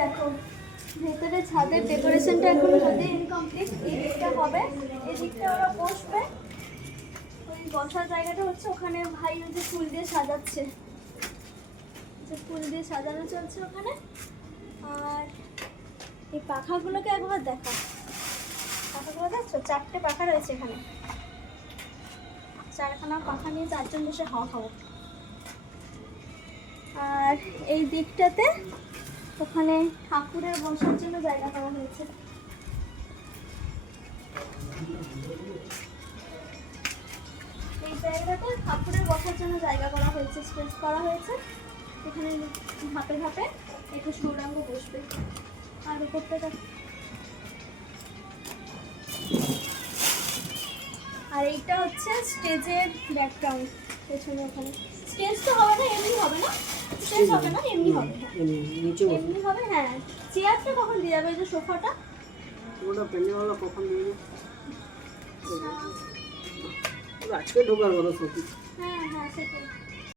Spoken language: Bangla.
দেখো ভেতরে ছাদের ডেকোরেশনটা এখনো যদি ইনকমপ্লিট, এই দিকটা হবে, এই দিকটা ওরা বসবে। ওই বসার জায়গাটা হচ্ছে ওখানে, ভাই ওই যে ফুল দিয়ে সাজাচ্ছে, যে ফুল দিয়ে সাজানো চলছে ওখানে। আর এই পাখাগুলোকে একবার দেখা, পাখাগুলো দেখছো, 4টে পাখা রয়েছে এখানে, 4খানা পাখা নিয়ে 4জন বসে হাওয়া খাবো। আর এই দিকটাতে ওখানে ঠাকুরের বসার জন্য জায়গা করা হয়েছে। এই জায়গাটাতে ঠাকুরের বসার জন্য জায়গা করা হয়েছে, স্পেস করা হয়েছে। এখানে ধাপে ধাপে একটু সৌরাঙ্গ বসবে। আর উপরটা আর এইটা হচ্ছে স্টেজের ব্যাকগ্রাউন্ড, পেছনে ওখানে স্টেজ তো হবে না, এমনি হবে না, স্টেজ হবে না, এমনি হবে, এমনি হবে। হ্যাঁ, চেয়ারটা কখন দিয়ে যাবে? ওই যে সোফাটা, ওটা প্যান্ডেলওয়ালা কখন দেবে? আজকে ঢোকার কথা সত্যি। হ্যাঁ হ্যাঁ সেটাই।